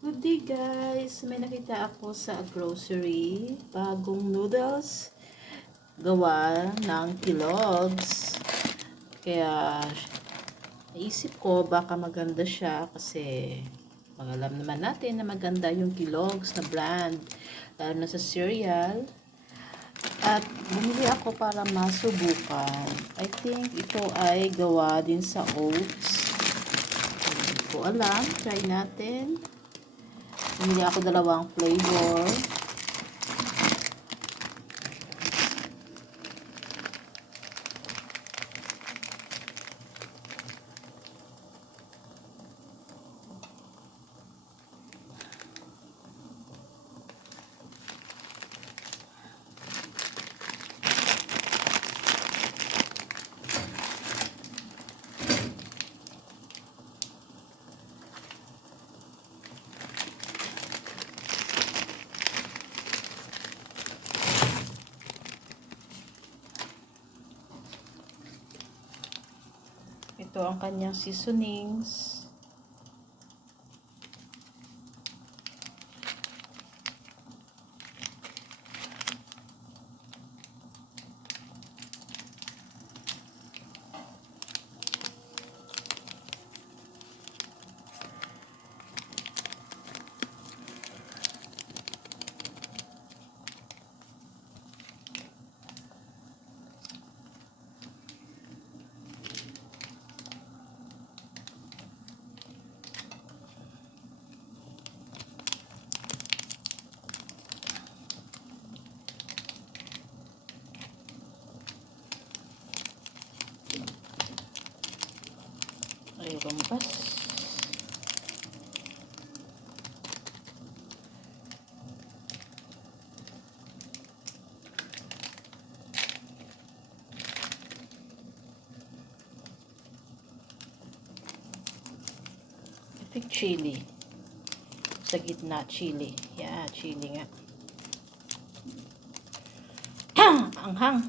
Good day guys! May nakita ako sa grocery. Bagong noodles. Gawa ng Kellogg's. Kaya naisip ko baka maganda siya kasi alam naman natin na maganda yung Kellogg's na brand. Lalo na sa cereal. At bumili ako para masubukan. I think ito ay gawa din sa oats. Hindi ko alam. Try natin. Bumili ako dalawang flavor. Ito ang kanyang seasonings. Ay, lumabas. I think chili. Sa gitna, chili. Yeah, chili nga. Anghang.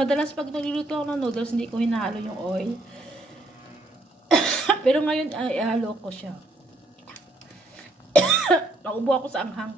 Madalas pag nagluluto ako ng noodles, hindi ko hinahalo yung oil. Pero ngayon, ay, ihalo ko siya. Naubo ako sa anghang.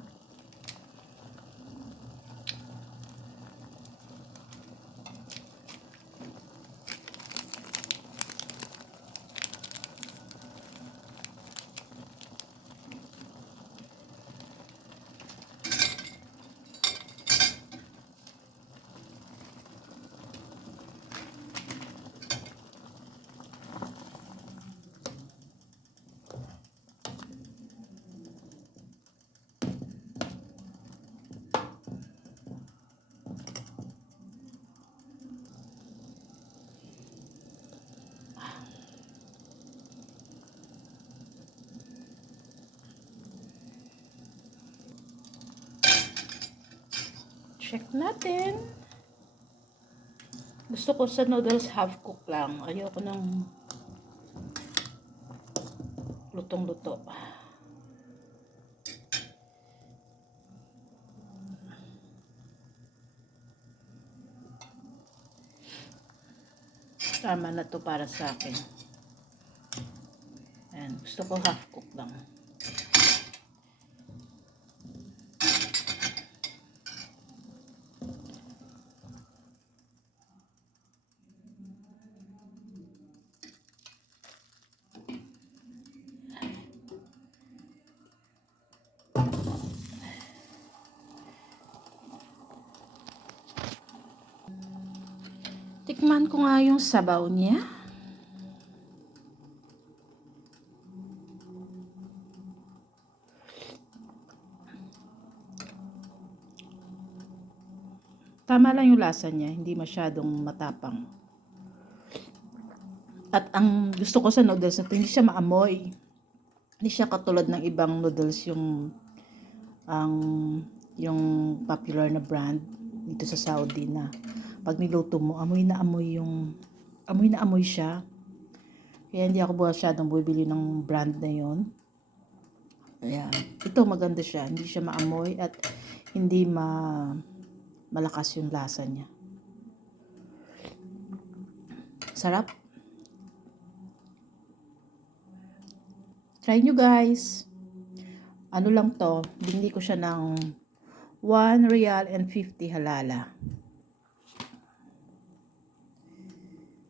Check natin. Gusto ko sa noodles half cook lang. Ayoko ng lutong-luto. Tama na to para sa akin. Ayan, gusto ko half cook lang. Tikman ko nga yung sabaw niya. Tama lang yung lasa niya, hindi masyadong matapang. At ang gusto ko sa noodles na ito, hindi siya maamoy. Hindi siya katulad ng ibang noodles ang yung popular na brand dito sa Saudi na pag niluto mo, amoy na amoy siya. Kaya hindi ako masyadong bumibili ng brand na yon. Ayan. Ito maganda siya, hindi siya maamoy at hindi malakas yung lasa niya. Sarap. Try nyo guys. Ano lang to, binili ko siya ng 1 real and 50 halala.